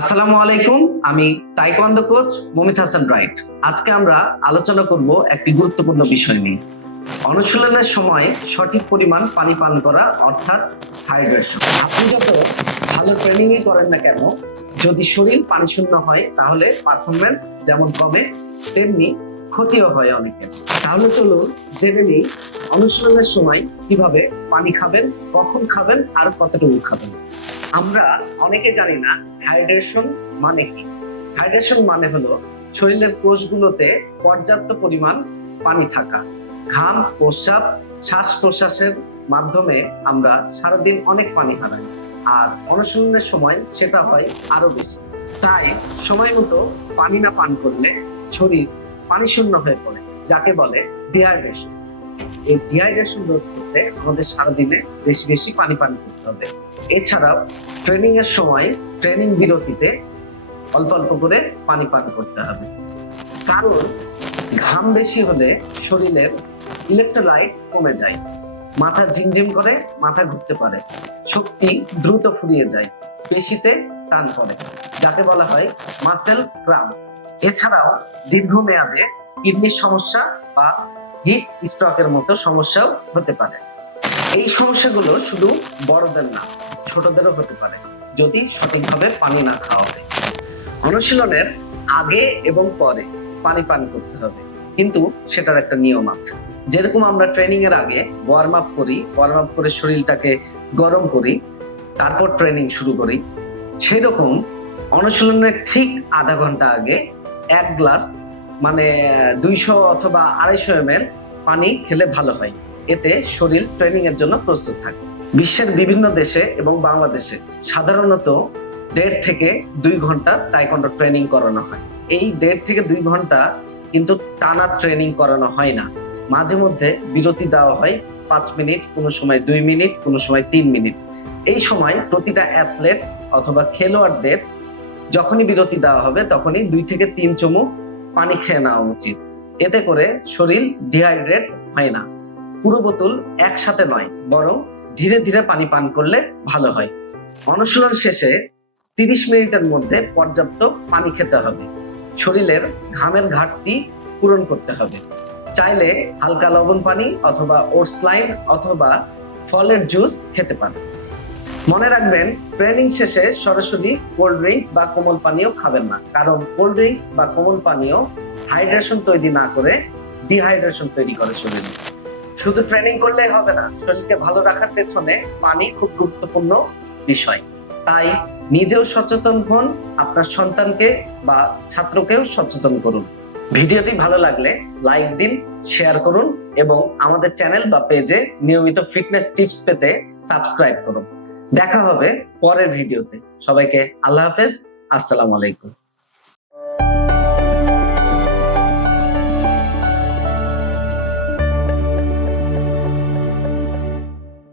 আসসালামু আলাইকুম, আমি taekwondo coach Momit Hasan right আজকে আমরা আলোচনা করব একটি গুরুত্বপূর্ণ বিষয় নিয়ে। অনুশীলনের সময় সঠিক পরিমাণ পানি পান করা, অর্থাৎ হাইড্রেশন আপনি যত ভালো ট্রেনিংই করেন না কেন, যদি শরীর পানি শূন্য হয়, তাহলে পারফরমেন্স যেমন কমে, তেমনি ক্ষতিও হয় অনেকের। তাহলে চলুন জেনে নিই অনুশীলনের সময় কীভাবে পানি খাবেন, কখন খাবেন আর কতটুকু খাবেন। আমরা অনেকে জানি না হাইড্রেশন মানে কি। হাইড্রেশন মানে হলো শরীরের কোষগুলোতে পর্যাপ্ত পরিমাণ পানি থাকা। ঘাম, প্রস্রাব, শ্বাস প্রশ্বাসের মাধ্যমে আমরা সারাদিন অনেক পানি হারাই। আর অনুশীলনের সময় সেটা হয় আরও বেশি। তাই সময় মতো পানি না পান করলে শরীর পানি শূন্য হয়ে পড়ে। যাকে বলে ডিহাইড্রেশন। এই ডিহাইড্রেশন রোধ করতে আমাদের সারাদিনে বেশি বেশি পানি পান করতে হবে। এছাড়াও ট্রেনিং এর সময় ট্রেনিং বিরতিতে অল্প অল্প করে পানি পান করতে হবে। কারণ ঘাম বেশি হলে শরীরের ইলেকট্রোলাইট কমে যায়। মাথা ঝিমঝিম করে, মাথা ঘুরতে পারে। শক্তি দ্রুত ফুরিয়ে যায়, পেশিতে টান পড়ে, যাকে বলা হয় মাসেল ক্রাম এছাড়াও দীর্ঘমেয়াদে কিডনির সমস্যা বা হিট স্ট্রোকের মতো সমস্যাও হতে পারে। এই সমস্যাগুলো শুধু বড়দের না, ছোটদেরও হতে পারে, যদি সঠিকভাবে পানি না খাওয়া হয়। অনুশীলনের আগে এবং পরে পানি পান করতে হবে। কিন্তু সেটার একটা নিয়ম আছে। যেরকম আমরা ট্রেনিং এর আগে ওয়ার্ম আপ করি ওয়ার্ম আপ করে শরীরটাকে গরম করি, তারপর ট্রেনিং শুরু করি সেই রকম অনুশীলনের ঠিক আধা ঘণ্টা আগে এক গ্লাস মানে দুইশো অথবা আড়াইশো এম পানি খেলে ভালো হয়। এতে শরীর ট্রেনিং এর জন্য প্রস্তুত থাকে। বিশ্বের বিভিন্ন দেশে এবং বাংলাদেশে সাধারণত দেড় থেকে দুই ঘণ্টা টাইকন্ডো ট্রেনিং করানো হয়। এই দেড় থেকে দুই ঘণ্টা কিন্তু টানা ট্রেনিং করানো হয় না। মাঝে মধ্যে বিরতি দেওয়া হয়, পাঁচ মিনিট, কোনো সময় দুই মিনিট, কোনো সময় তিন মিনিট। এই সময় প্রতিটা অ্যাথলেট অথবা খেলোয়াড়দের যখনই বিরতি দেওয়া হবে, তখনই দুই থেকে তিন চুমুক পানি খেয়ে নেওয়া উচিত। এতে করে শরীর ডিহাইড্রেট হয় না। পুরো বোতল একসাথে নয়, বরং ধীরে ধীরে পানি পান করলে ভালো হয়। অনুশীলন শেষে তিরিশ মিনিটের মধ্যে পর্যাপ্ত পানি খেতে হবে। শরীরের ঘামের ঘাটতি পূরণ করতে হবে। চাইলে হালকা লবণ পানি অথবা ওটস লাইন অথবা ফলের জুস খেতে পারেন। মনে রাখবেন ট্রেনিং শেষে সরাসরি কোল্ড ড্রিঙ্কস বা কোমল পানীয় খাবেন না। কারণ কোল্ড ড্রিঙ্কস বা কোমল পানীয় হাইড্রেশন তৈরি না করে ডিহাইড্রেশন তৈরি করে শরীরে। শুধু ট্রেনিং করলেই হবে না, শরীরকে ভালো রাখার পেছনে পানি খুব গুরুত্বপূর্ণ বিষয়। তাই নিজেও সচেতন হন, আপনার সন্তানকে বা ছাত্রকেও সচেতন করুন। ভিডিওটি ভালো লাগলে লাইক দিন শেয়ার করুন এবং আমাদের চ্যানেল বা পেজে নিয়মিত ফিটনেস টিপস পেতে সাবস্ক্রাইব করুন। দেখা হবে পরের ভিডিওতে। সবাইকে আল্লাহ হাফেজ। আসসালামু আলাইকুম।